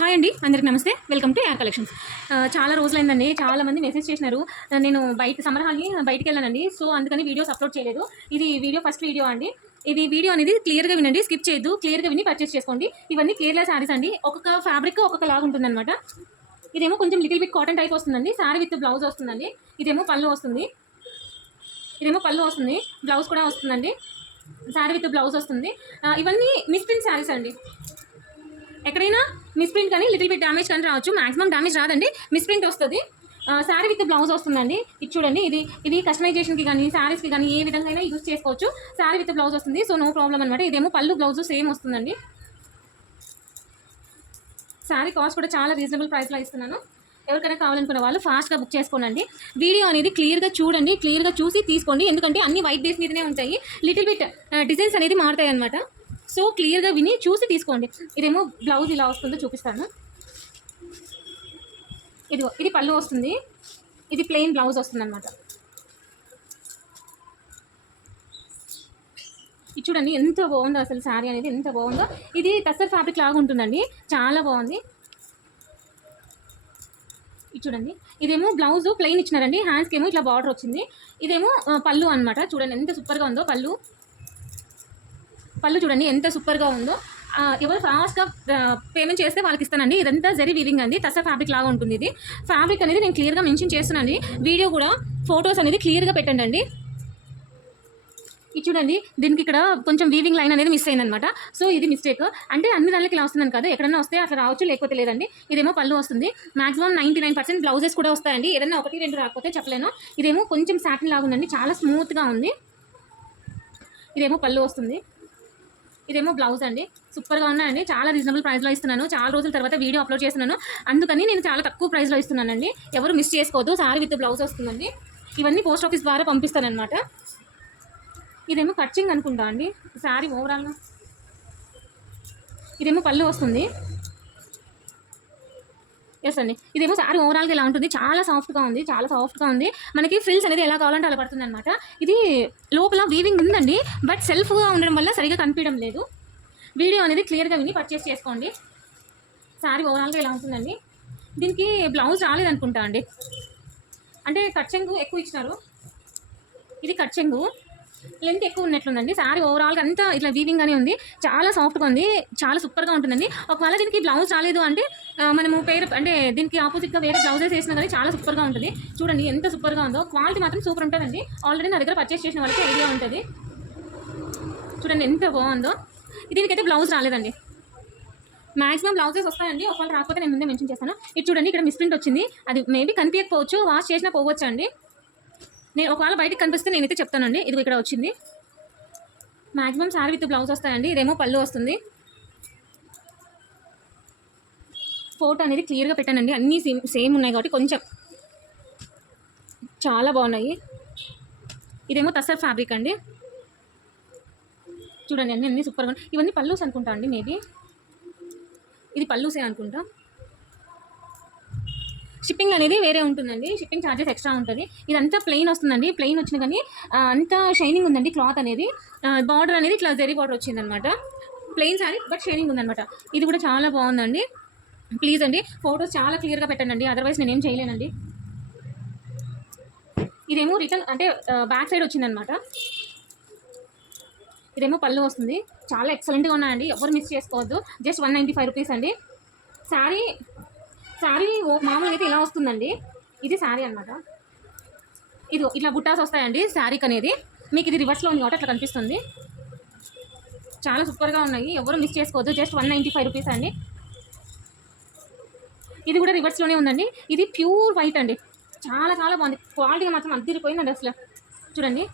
Hi అండి, అందరికి నమస్తే. వెల్కమ్ టు యార్ కలెక్షన్స్. చాలా రోజులైందండి, చాలా మంది మెసేజ్ చేసినారు. నేను సమ్మర్ హాల్ని బయటికి వెళ్ళానండి, సో అందుకని వీడియోస్ అప్లోడ్ చేయలేదు. ఇది ఫస్ట్ వీడియో అండి. ఇది వీడియో అనేది క్లియర్గా వినండి, స్కిప్ చేయొద్దు. క్లియర్గా విని పర్చేస్ చేసుకోండి. ఇవన్నీ కేరళ శారీస్ అండి. ఒక్కొక్క ఫ్యాబ్రిక్ ఒక్కొక్క లాగా ఉంటుందన్నమాట. ఇదేమో కొంచెం లిటిల్ బిట్ కాటన్ టైప్ వస్తుందండి. శారీ విత్ బ్లౌజ్ వస్తుందండి. ఇదేమో పళ్ళు వస్తుంది, బ్లౌజ్ కూడా వస్తుందండి. శారీ విత్ బ్లౌజ్ వస్తుంది. ఇవన్నీ మిస్ప్రింట్ శారీస్ అండి. ఎక్కడైనా మిస్ప్రింట్ కానీ లిటిల్ బిట్ డ్యామేజ్ కానీ రావచ్చు. మాక్సిమం డ్యామేజ్ రాదండి, మిస్ప్రింట్ వస్తుంది. శారీ విత్ బ్లౌజ్ వస్తుందండి. ఇది చూడండి, ఇది కస్టమైజేషన్కి కానీ శారీస్కి కానీ ఏ విధంగా అయినా యూజ్ చేసుకోవచ్చు. శారీ విత్ బ్లౌజ్ వస్తుంది, సో నో ప్రాబ్లం అనమాట. ఇదేమో పళ్ళు బ్లౌజ్ సేమ్ వస్తుందండి. శారీ కాస్ట్ కూడా చాలా రీజనబుల్ ప్రైస్లో ఇస్తున్నాను. ఎవరికైనా కావాలనుకున్న వాళ్ళు ఫాస్ట్గా బుక్ చేసుకోండి. వీడియో అనేది క్లియర్గా చూడండి, క్లియర్గా చూసి తీసుకోండి. ఎందుకంటే అన్ని వైట్ బేస్ మీదనే ఉంటాయి. లిటిల్ బిట్ డిజైన్స్ అనేది మారుతాయి అనమాట. సో క్లియర్గా విని చూసి తీసుకోండి. ఇదేమో బ్లౌజ్ ఇలా వస్తుందో చూపిస్తాను. ఇది పళ్ళు వస్తుంది, ఇది ప్లెయిన్ బ్లౌజ్ వస్తుంది అనమాట. ఇది చూడండి ఎంత బాగుందో, అసలు శారీ అనేది ఎంత బాగుందో. ఇది టస్సర్ ఫ్యాబ్రిక్ లాగా ఉంటుందండి, చాలా బాగుంది. ఇది చూడండి, ఇదేమో బ్లౌజ్ ప్లెయిన్ ఇచ్చినారండి, హ్యాండ్స్కి ఏమో ఇట్లా బార్డర్ వచ్చింది. ఇదేమో పళ్ళు అనమాట. చూడండి ఎంత సూపర్గా ఉందో పళ్ళు చూడండి ఎంత సూపర్గా ఉందో. ఎవరు ఫాస్ట్గా పేమెంట్ చేస్తే వాళ్ళకి ఇస్తానండి. ఇదంతా జరీ వీవింగ్ అండి, టస్సర్ ఫ్యాబ్రిక్ లాగా ఉంటుంది. ఇది ఫ్యాబ్రిక్ అనేది నేను క్లియర్గా మెన్షన్ చేస్తున్నాను. వీడియో కూడా ఫొటోస్ అనేది క్లియర్గా పెట్టండి. ఇది చూడండి, దీనికి ఇక్కడ కొంచెం వీవింగ్ లైన్ అనేది మిస్ అయిందనమాట. సో ఇది మిస్టేక్. అంటే అన్ని దానికి ఇలా వస్తుందని కాదు, ఎక్కడన్నా వస్తే అట్లా రావచ్చు, లేకపోతే లేదండి. ఇదేమో పళ్ళు వస్తుంది. మాక్సిమం 99% బ్లౌజెస్ కూడా వస్తాయండి. ఏదన్నా 1-2 రాకపోతే చెప్పలేను. ఇదేమో కొంచెం సాటిన్ లాగా ఉందండి, చాలా స్మూత్గా ఉంది. ఇదేమో పళ్ళు వస్తుంది, ఇదేమో బ్లౌజ్ అండి. సూపర్గా ఉన్నాయండి, చాలా రీజనబుల్ ప్రైస్లో ఇస్తున్నాను. చాలా రోజుల తర్వాత వీడియో అప్లోడ్ చేస్తున్నాను, అందుకని నేను చాలా తక్కువ ప్రైస్లో ఇస్తున్నానండి. ఎవరు మిస్ చేసుకోవద్దు. శారీ విత్ బ్లౌజ్ వస్తుందండి. ఇవన్నీ పోస్ట్ ఆఫీస్ ద్వారా పంపిస్తానమాట. ఇదేమో కట్చింగ్ అనుకుంటా అండి శారీ ఓవరాల్గా. ఇదేమో పళ్ళు వస్తుంది. ఎస్ అండి, ఇదేమో శారీ ఓవరాల్గా ఇలా ఉంటుంది. చాలా సాఫ్ట్గా ఉంది. మనకి ఫ్రిల్స్ అనేది ఎలా కావాలంటే అలా పడుతుంది అనమాట. ఇది లోపల వీవింగ్ ఉందండి, బట్ సెల్ఫ్గా ఉండడం వల్ల సరిగా కనిపించడం లేదు. వీడియో అనేది క్లియర్గా విని పర్చేస్ చేసుకోండి. శారీ ఓవరాల్గా ఇలా ఉంటుందండి. దీనికి బ్లౌజ్ రాలేదనుకుంటా అండి, అంటే కట్ చెంగు ఎక్కువ ఇచ్చినారు. ఇది కట్ చెంగు లెంత్ ఎక్కువ ఉన్నట్లుందండి. శారీ ఓవరాల్గా అంతా ఇట్లా వీవింగ్ అని ఉంది, చాలా సాఫ్ట్గా ఉంది, చాలా సూపర్గా ఉంటుందండి. ఒకవేళ దీనికి బ్లౌజ్ రాలేదు అంటే మనము అంటే దీనికి ఆపోజిట్గా వేరే బ్లౌజెస్ వేసినా కానీ చాలా సూపర్గా ఉంటుంది. చూడండి ఎంత సూపర్గా ఉందో. క్వాలిటీ మాత్రం సూపర్ ఉంటుందండి. ఆల్రెడీ నా దగ్గర పర్చేస్ చేసిన వాళ్ళకి ఐడియా ఉంటుంది. చూడండి ఎంత బాగుందో. దీనికైతే బ్లౌజ్ రాలేదండి. మాక్సిమం బ్లౌజెస్ వస్తాయండి, ఒకవేళ రాకపోతే నేను ముందే మెన్షన్ చేస్తాను. ఇది చూడండి, ఇక్కడ మిస్ప్రింట్ వచ్చింది. అది మేబీ కనిపించకపోవచ్చు, వాష్ చేసినా పోవచ్చు అండి. నేను ఒకవేళ బయటకు కనిపిస్తే నేనైతే చెప్తానండి. ఇది ఇక్కడ వచ్చింది. మాక్సిమం శారీ విత్ బ్లౌజ్ వస్తాయండి. ఇదేమో పళ్ళు వస్తుంది. ఫోటో అనేది క్లియర్గా పెట్టానండి, అన్నీ సేమ్ ఉన్నాయి కాబట్టి కొంచెం చాలా బాగున్నాయి. ఇదేమో టస్సర్ ఫ్యాబ్రిక్ అండి. చూడండి అన్నీ సూపర్గా ఉన్నాయి. ఇవన్నీ పళ్ళూస్ అనుకుంటా అండి, మేబీ ఇది పళ్ళూసే అనుకుంటా. షిప్పింగ్ అనేది వేరే ఉంటుందండి, షిప్పింగ్ ఛార్జెస్ ఎక్స్ట్రా ఉంటుంది. ఇదంతా ప్లెయిన్ వస్తుందండి. ప్లెయిన్ వచ్చిన కానీ అంతా షైనింగ్ ఉందండి. క్లాత్ అనేది బార్డర్ అనేది ఇట్లా జరీ బార్డర్ వచ్చిందనమాట. ప్లెయిన్ శారీ బట్ షైనింగ్ ఉందనమాట. ఇది కూడా చాలా బాగుందండి. ప్లీజ్ అండి ఫొటోస్ చాలా క్లియర్గా పెట్టండి, అదర్వైజ్ నేనేం చేయలేనండి. ఇదేమో రిటర్న్ అంటే బ్యాక్ సైడ్ వచ్చిందనమాట. ఇదేమో పళ్ళు వస్తుంది. చాలా ఎక్సలెంట్గా ఉన్నాయండి, ఎవరు మిస్ చేసుకోవద్దు. జస్ట్ 195 రూపీస్ అండి. శారీ మామూలుగా అయితే ఇలా వస్తుందండి. ఇది శారీ అనమాట. ఇది ఇట్లా బుట్టాస్ వస్తాయండి శారీకి అనేది. మీకు ఇది రివర్స్లో ఉంది కాబట్టి అట్లా కనిపిస్తుంది. చాలా సూపర్గా ఉన్నాయి, ఎవరు మిస్ చేసుకోవద్దు. జస్ట్ 195 రూపీస్ అండి. ఇది కూడా రివర్స్లోనే ఉందండి. ఇది ప్యూర్ వైట్ అండి, చాలా బాగుంది. క్వాలిటీ మాత్రం అద్దరిపోయిందండి అసలు. చూడండి,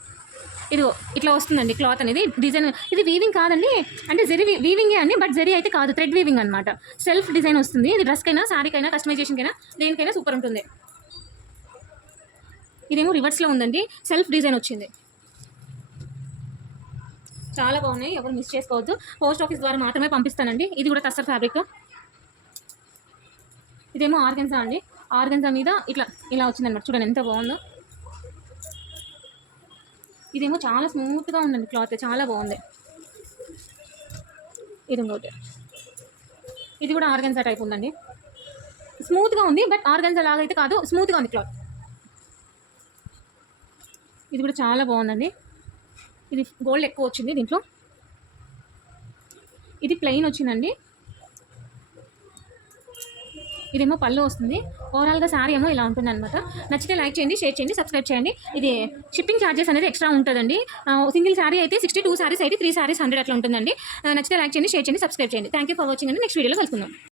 ఇది ఇట్లా వస్తుందండి క్లాత్ అనేది. డిజైన్ ఇది వీవింగ్ కాదండి, అంటే జరీ వీవింగే అండి, బట్ జరీ అయితే కాదు, థ్రెడ్ వీవింగ్ అనమాట. సెల్ఫ్ డిజైన్ వస్తుంది. ఇది డ్రెస్కైనా శారీకైనా కస్టమైజేషన్కైనా దేనికైనా సూపర్ ఉంటుంది. ఇదేమో రివర్స్లో ఉందండి, సెల్ఫ్ డిజైన్ వచ్చింది. చాలా బాగున్నాయి, ఎవరు మిస్ చేసుకోవద్దు. పోస్ట్ ఆఫీస్ ద్వారా మాత్రమే పంపిస్తానండి. ఇది కూడా టస్సర్ ఫ్యాబ్రిక్. ఇదేమో ఆర్గన్జా అండి. ఆర్గన్జా మీద ఇలా వచ్చిందనమాట. చూడండి ఎంత బాగుందో. ఇదేమో చాలా స్మూత్గా ఉందండి, క్లాత్ చాలా బాగుంది. ఇది ఇంకోటి. ఇది కూడా ఆర్గన్జా టైప్ ఉందండి. స్మూత్గా ఉంది, బట్ ఆర్గన్జా లాగా అయితే కాదు, స్మూత్గా ఉంది క్లాత్. ఇది కూడా చాలా బాగుందండి. ఇది గోల్డ్ ఎక్కువ వచ్చింది దీంట్లో. ఇది ప్లెయిన్ వచ్చిందండి. ఇదేమో పళ్ళు వస్తుంది. ఓవరాల్గా శారీ ఏమో ఇలా ఉంటుంది అనమాట. నచ్చితే లైక్ చేయండి, షేర్ చేయండి, సబ్స్క్రైబ్ చేయండి. ఇది షిప్పింగ్ ఛార్జెస్ అనేది ఎక్స్ట్రా ఉంటుందండి. సింగిల్ శారీ అయితే 60, 2 శారీస్ అయితే 3 శారీస్ 100 అట్లా ఉంటుందండి. నచ్చితే లైక్ చేయండి, షేర్ చేయండి, సబ్స్క్రైబ్ చేయండి. థ్యాంక్ యూ ఫర్ వాచింగ్ అండి. నెక్స్ట్ వీడియోలో కలుసుకుందాం.